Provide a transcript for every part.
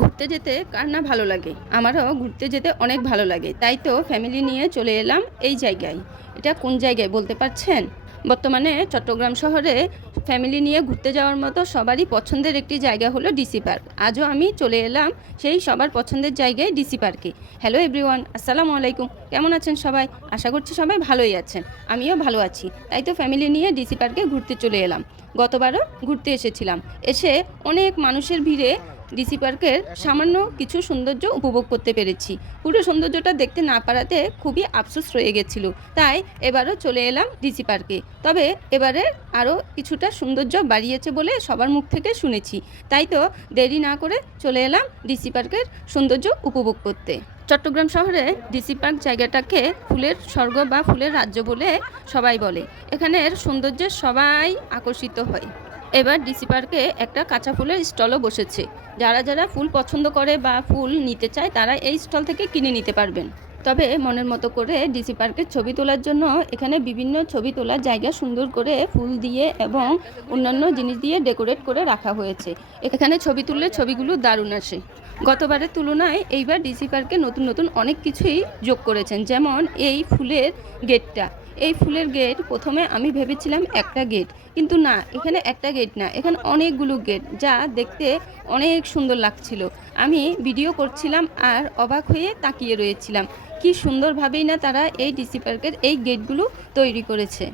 ঘুরতে যেতে কার না ভালো লাগে? আমারও ঘুরতে যেতে অনেক ভালো লাগে। তাই তো ফ্যামিলি নিয়ে চলে এলাম এই জায়গায়। এটা কোন জায়গায় বলতে পারছেন? বর্তমানে চট্টগ্রাম শহরে ফ্যামিলি নিয়ে ঘুরতে যাওয়ার মতো সবারই পছন্দের একটি জায়গা হলো ডিসি পার্ক আজও আমি চলে এলাম সেই সবার পছন্দের জায়গায় ডিসি পার্কে হ্যালো এভরিওয়ান আসসালামু আলাইকুম। কেমন আছেন সবাই? আশা করছি সবাই ভালোই আছেন। আমিও ভালো আছি। তাই তো ফ্যামিলি নিয়ে ডিসি পার্কে ঘুরতে চলে এলাম। গতবারও ঘুরতে এসেছিলাম। এসে অনেক মানুষের ভিড়ে ডিসি পার্কের সামান্য কিছু সৌন্দর্য উপভোগ করতে পেরেছি। পুরো সৌন্দর্যটা দেখতে না পারাতে খুবই আফসোস রয়ে গেছিল। তাই এবারও চলে এলাম ডিসি পার্কে। তবে এবারে আরও কিছুটা সৌন্দর্য বাড়িয়েছে বলে সবার মুখ থেকে শুনেছি। তাই তো দেরি না করে চলে এলাম ডিসি পার্কের সৌন্দর্য উপভোগ করতে। চট্টগ্রাম শহরে ডিসি পার্ক জায়গাটাকে ফুলের স্বর্গ বা ফুলের রাজ্য বলে সবাই বলে। এখানের সৌন্দর্যে সবাই আকর্ষিত হয়। এবার ডিসি পার্কে একটা কাঁচা ফুলের স্টলও বসেছে। যারা যারা ফুল পছন্দ করে বা ফুল নিতে চায়, তারা এই স্টল থেকে কিনে নিতে পারবেন। তবে মনের মতো করে ডিসি পার্কের ছবি তোলার জন্য এখানে বিভিন্ন ছবি তোলার জায়গা সুন্দর করে ফুল দিয়ে এবং অন্যান্য জিনিস দিয়ে ডেকোরেট করে রাখা হয়েছে। এখানে ছবি তুললে ছবিগুলো দারুণ আসে। গতবারের তুলনায় এইবার ডিসি পার্কে নতুন নতুন অনেক কিছুই যোগ করেছেন। যেমন এই ফুলের গেটটা। এই ফুলের গেট প্রথমে আমি ভেবেছিলাম একটা গেট কিন্তু না, এখানে একটা গেট না, এখানে অনেকগুলো গেট যা দেখতে অনেক সুন্দর লাগছিল। আমি ভিডিও করছিলাম আর অবাক হয়ে তাকিয়ে রয়েছিলাম, কি সুন্দরভাবেই না তারা এই ডিসি পার্কের এই গেটগুলো তৈরি করেছে।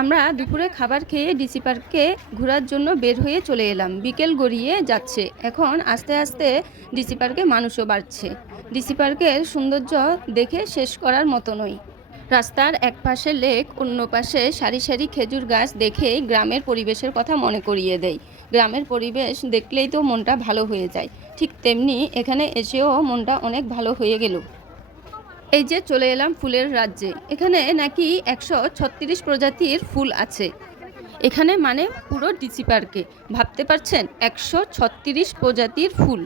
আমরা দুপুরে খাবার খেয়ে ডিসি পার্কে ঘোরার জন্য বের হয়ে চলে এলাম, বিকেল গড়িয়ে যাচ্ছে, এখন আস্তে আস্তে ডিসি পার্কে মানুষও বাড়ছে। ডিসি পার্কের সৌন্দর্য দেখে শেষ করার মতো নয় রাস্তার এক পাশে লেক, অন্য পাশে সারি সারি খেজুর গাছ দেখেই গ্রামের পরিবেশের কথা মনে করিয়ে দেয়। গ্রামের পরিবেশ দেখলেই তো মনটা ভালো হয়ে যায়। ঠিক তেমনি এখানে এসেও মনটা অনেক ভালো হয়ে গেল। এই যে চলে এলাম ফুলের রাজ্যে। এখানে নাকি একশো ছত্রিশ প্রজাতির ফুল আছে। এখানে মানে পুরো ডিসি পার্কে। ভাবতে পারছেন? একশো ছত্রিশ প্রজাতির ফুল।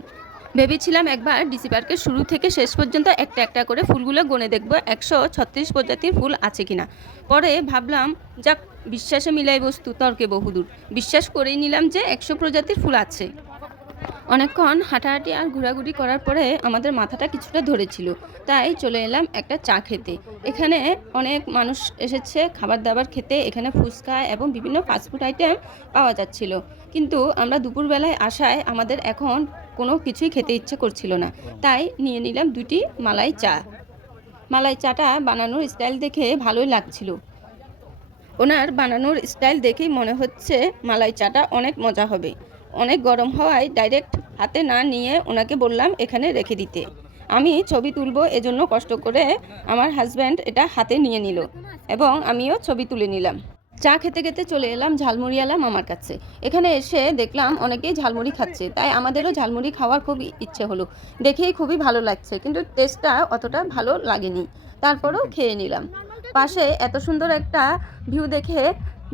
ভেবেছিলাম একবার ডিসি পার্কের শুরু থেকে শেষ পর্যন্ত একটা একটা করে ফুলগুলো গনে দেখব। একশো ছত্রিশ প্রজাতির ফুল আছে কিনা। পরে ভাবলাম, যাক, বিশ্বাসে মিলাই বস্তু, তর্কে বহুদূর। বিশ্বাস করেই নিলাম যে একশো প্রজাতির ফুল আছে। অনেকক্ষণ হাঁটাহাঁটি আর ঘোরাঘুরি করার পরে আমাদের মাথাটা কিছুটা ধরেছিল। তাই চলে এলাম একটা চা খেতে। এখানে অনেক মানুষ এসেছে খাবার দাবার খেতে। এখানে ফুচকা এবং বিভিন্ন ফাস্টফুড আইটেম পাওয়া যাচ্ছিল। কিন্তু আমরা দুপুরবেলায় আসায় আমাদের এখন কোনো কিছুই খেতে ইচ্ছে করছিল না। তাই নিয়ে নিলাম দুটি মালাই চা। মালাই চাটা বানানোর স্টাইল দেখে ভালোই লাগছিল। ওনার বানানোর স্টাইল দেখেই মনে হচ্ছে মালাই চাটা অনেক মজা হবে। অনেক গরম হওয়ায় ডাইরেক্ট হাতে না নিয়ে ওনাকে বললাম, এখানে রেখে দিতে। আমি ছবি তুলবো, এজন্য কষ্ট করে আমার হাজব্যান্ড এটা হাতে নিয়ে নিল এবং আমিও ছবি তুলে নিলাম। চা খেতে খেতে চলে এলাম ঝালমুড়িওয়ালা মামার কাছে। এখানে এসে দেখলাম অনেকেই ঝালমুড়ি খাচ্ছে, তাই আমাদেরও ঝালমুড়ি খাওয়ার খুব ইচ্ছে হলো। দেখেই খুবই ভালো লাগছে, কিন্তু টেস্টটা অতটা ভালো লাগেনি। তারপরেও খেয়ে নিলাম। পাশে এত সুন্দর একটা ভিউ দেখে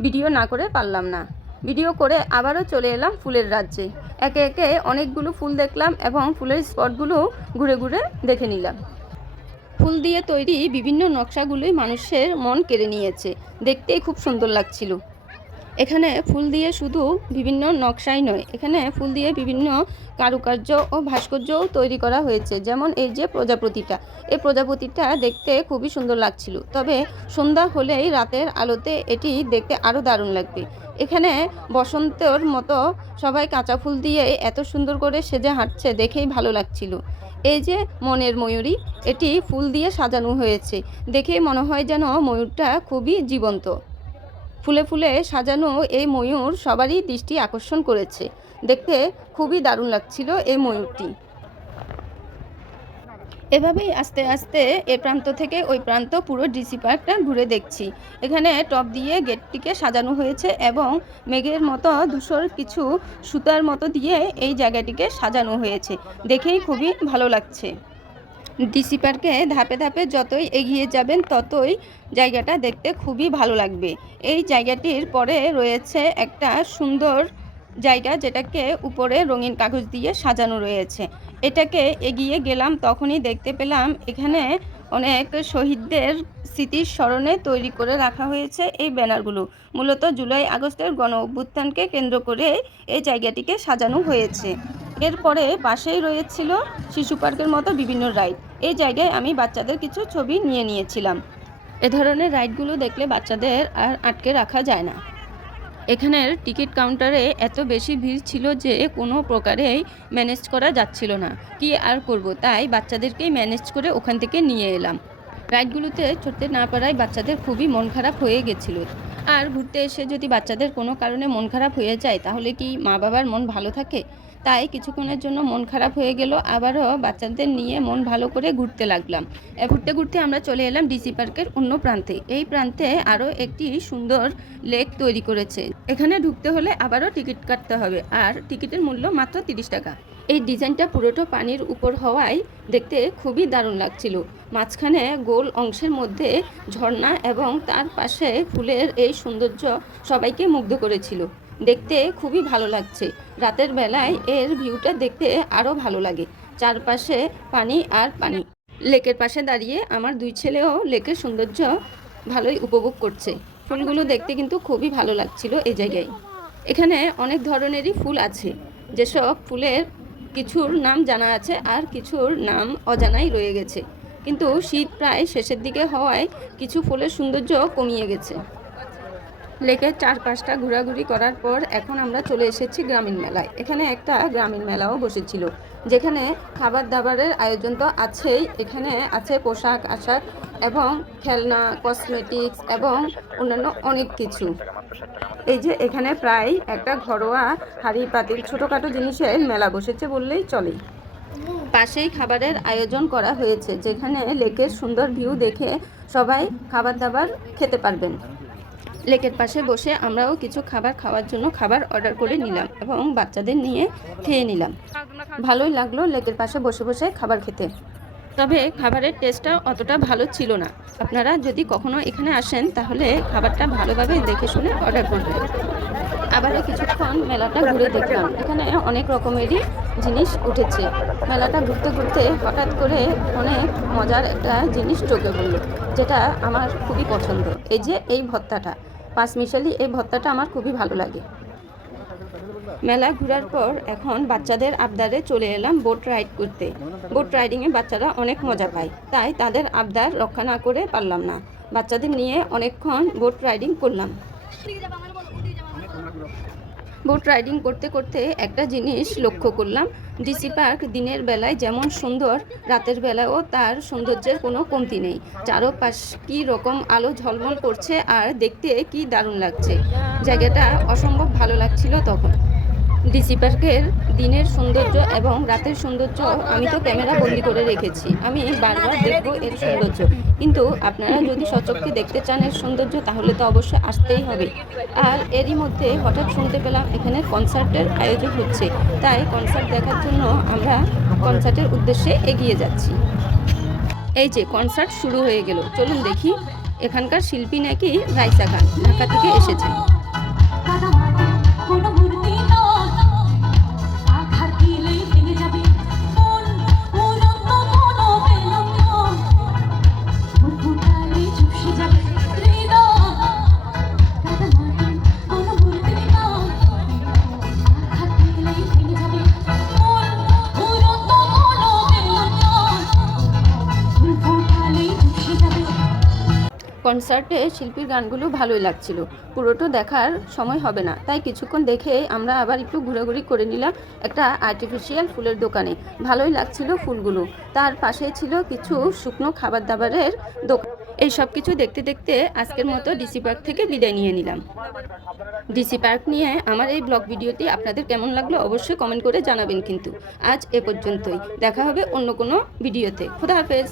ভিডিও না করে পারলাম না। ভিডিও করে আবারও চলে এলাম ফুলের রাজ্যে। একে একে অনেকগুলো ফুল দেখলাম এবং ফুলের স্পটগুলো ঘুরে ঘুরে দেখে নিলাম। ফুল দিয়ে তৈরি বিভিন্ন নকশাগুলোই মানুষের মন কেড়ে নিয়েছে। দেখতে খুব সুন্দর লাগছিল। এখানে ফুল দিয়ে শুধু বিভিন্ন নকশাই নয়, এখানে ফুল দিয়ে বিভিন্ন কারুকার্য ও ভাস্কর্যও তৈরি করা হয়েছে। যেমন এই যে প্রজাপতিটা, এই প্রজাপতিটা দেখতে খুবই সুন্দর লাগছিল। তবে সন্ধ্যা হলেই রাতের আলোতে এটি দেখতে আরও দারুণ লাগবে। এখানে বসন্তের মতো সবাই কাঁচা ফুল দিয়ে এত সুন্দর করে সেজে হাঁটছে দেখেই ভালো লাগছিল। এই যে মনের ময়ূরী, এটি ফুল দিয়ে সাজানো হয়েছে, দেখেই মনে হয় যেন ময়ূরটা খুবই জীবন্ত। ফুলে ফুলে সাজানো এই ময়ূর সবারই দৃষ্টি আকর্ষণ করেছে। দেখতে খুবই দারুণ লাগছিল এই ময়ূরটি। এভাবেই আস্তে আস্তে এ প্রান্ত থেকে ওই প্রান্ত পুরো ডিসি পার্কটা ঘুরে দেখছি। এখানে টপ দিয়ে গেটটিকে সাজানো হয়েছে এবং মেঘের মতো ধূসর কিছু সুতার মতো দিয়ে এই জায়গাটিকে সাজানো হয়েছে। দেখেই খুবই ভালো লাগছে। ডিসি পার্কে ধাপে ধাপে যতই এগিয়ে যাবেন, ততই জায়গাটা দেখতে খুবই ভালো লাগবে। এই জায়গাটির পরে রয়েছে একটা সুন্দর জায়গা, যেটাকে উপরে রঙিন কাগজ দিয়ে সাজানো রয়েছে। এটাকে এগিয়ে গেলাম, তখনই দেখতে পেলাম এখানে অনেক শহীদদের স্মৃতির স্মরণে তৈরি করে রাখা হয়েছে এই ব্যানারগুলো। মূলত জুলাই আগস্টের গণ অভ্যুত্থানকে কেন্দ্র করে এই জায়গাটিকে সাজানো হয়েছে। এরপরে পাশেই রয়েছিল শিশু পার্কের মতো বিভিন্ন রাইড। এই জায়গায় আমি বাচ্চাদের কিছু ছবি নিয়ে নিয়েছিলাম। এ ধরনের রাইডগুলো দেখলে বাচ্চাদের আর আটকে রাখা যায় না। এখানের টিকিট কাউন্টারে এত বেশি ভিড় ছিল যে কোনো প্রকারেই ম্যানেজ করা যাচ্ছিল না। কি আর করব? তাই বাচ্চাদেরকেই ম্যানেজ করে ওখান থেকে নিয়ে এলাম। রাইডগুলোতে চড়তে না পারায় বাচ্চাদের খুবই মন খারাপ হয়ে গেছিল। আর ঘুরতে এসে যদি বাচ্চাদের কোনো কারণে মন খারাপ হয়ে যায়, তাহলে কি মা বাবার মন ভালো থাকে? তাই কিছুক্ষণের জন্য মন খারাপ হয়ে গেল। আবারও বাচ্চাদের নিয়ে মন ভালো করে ঘুরতে লাগলাম। ঘুরতে ঘুরতে আমরা চলে এলাম ডিসি পার্কের অন্য প্রান্তে। এই প্রান্তে আরও একটি সুন্দর লেক তৈরি করেছে। এখানে ঢুকতে হলে আবারও টিকিট কাটতে হবে। আর টিকিটের মূল্য মাত্র তিরিশ টাকা। এই ডিজাইনটা পুরোটা পানির উপর হওয়ায় দেখতে খুবই দারুণ লাগছিল। মাঝখানে গোল অংশের মধ্যে ঝর্ণা এবং তার পাশে ফুলের এই সৌন্দর্য সবাইকে মুগ্ধ করেছিল। দেখতে খুবই ভালো লাগছে। রাতের বেলায় এর ভিউটা দেখতে আরও ভালো লাগে। চারপাশে পানি আর পানি। লেকের পাশে দাঁড়িয়ে আমার দুই ছেলেও লেকের সৌন্দর্য ভালোই উপভোগ করছে। ফুলগুলো দেখতে কিন্তু খুবই ভালো লাগছিল এই জায়গায়। এখানে অনেক ধরনেরই ফুল আছে। যেসব ফুলের কিছুর নাম জানা আছে আর কিছুর নাম অজানাই রয়ে গেছে। কিন্তু শীত প্রায় শেষের দিকে হওয়ায় কিছু ফুলের সৌন্দর্য কমিয়ে গেছে। লেকের চারপাশটা ঘোরাঘুরি করার পর এখন আমরা চলে এসেছি গ্রামীণ মেলায়। এখানে একটা গ্রামীণ মেলাও বসেছিল, যেখানে খাবার দাবারের আয়োজন তো আছেই। এখানে আছে পোশাক আশাক এবং খেলনা কসমেটিক্স এবং অন্যান্য অনেক কিছু। এই যে এখানে প্রায় একটা ঘরোয়া হাঁড়ি পাতিল ছোটোখাটো জিনিসের মেলা বসেছে বললেই চলে। পাশেই খাবারের আয়োজন করা হয়েছে, যেখানে লেকের সুন্দর ভিউ দেখে সবাই খাবার দাবার খেতে পারবেন। লেকের পাশে বসে আমরাও কিছু খাবার খাওয়ার জন্য খাবার অর্ডার করে নিলাম এবং বাচ্চাদের নিয়ে খেয়ে নিলাম। ভালোই লাগল লেকের পাশে বসে বসে খাবার খেতে। তবে খাবারের টেস্টটা অতটা ভালো ছিল না। আপনারা যদি কখনো এখানে আসেন, তাহলে খাবারটা ভালোভাবে দেখে শুনে অর্ডার করবেন। আবারও কিছুক্ষণ মেলাটা ঘুরে দেখলাম। এখানে অনেক রকমেরই জিনিস উঠেছে। মেলাটা ঘুরতে ঘুরতে হঠাৎ করে অনেক মজার একটা জিনিস চোখে পড়ল, যেটা আমার খুবই পছন্দ। এই যে এই ভত্তাটা। পাঁচমিশালি এই ভত্তাটা আমার খুবই ভালো লাগে। মেলা ঘোরার পর এখন বাচ্চাদের আবদারে চলে এলাম বোট রাইড করতে। বোট রাইডিংয়ে বাচ্চারা অনেক মজা পায়, তাই তাদের আবদার রক্ষা না করে পারলাম না। বাচ্চাদের নিয়ে অনেকক্ষণ বোট রাইডিং করলাম। বোট রাইডিং করতে করতে একটা জিনিস লক্ষ্য করলাম। ডিসি পার্ক দিনের বেলায় যেমন সুন্দর, রাতের বেলায়ও তার সৌন্দর্যের কোনো কমতি নেই। চারোপাশ কী রকম আলো ঝলমল করছে আর দেখতে কি দারুণ লাগছে। জায়গাটা অসম্ভব ভালো লাগছিল তখন। ডিসি পার্কের দিনের সৌন্দর্য এবং রাতের সৌন্দর্য আমি তো ক্যামেরা বন্দি করে রেখেছি। আমি বারবার দেখব এর সৌন্দর্য। কিন্তু আপনারা যদি সচক্ষে দেখতে চান এর সৌন্দর্য, তাহলে তো অবশ্যই আসতেই হবে। আর এরই মধ্যে হঠাৎ শুনতে পেলাম এখানে কনসার্টের আয়োজন হচ্ছে। তাই কনসার্ট দেখার জন্য আমরা কনসার্টের উদ্দেশ্যে এগিয়ে যাচ্ছি। এই যে, কনসার্ট শুরু হয়ে গেল। চলুন দেখি, এখানকার শিল্পী নাকি রাইসা খান, ঢাকা থেকে এসেছেন। কনসার্টে শিল্পীর গানগুলো ভালোই লাগছিল। পুরোটা দেখার সময় হবে না। তাই কিছুক্ষণ দেখে আমরা আবার একটু ঘোরাঘুরি করে নিলাম একটা আর্টিফিশিয়াল ফুলের দোকানে। ভালোই লাগছিল ফুলগুলো। তার পাশে ছিল কিছু শুকনো খাবার দাবারের দোকান। এই সব কিছু দেখতে দেখতে আজকের মতো ডিসি পার্ক থেকে বিদায় নিয়ে নিলাম। ডিসি পার্ক নিয়ে আমার এই ব্লগ ভিডিওটি আপনাদের কেমন লাগল অবশ্যই কমেন্ট করে জানাবেন কিন্তু। আজ এ পর্যন্তই। দেখা হবে অন্য কোনো ভিডিওতে। খুদা হাফেজ!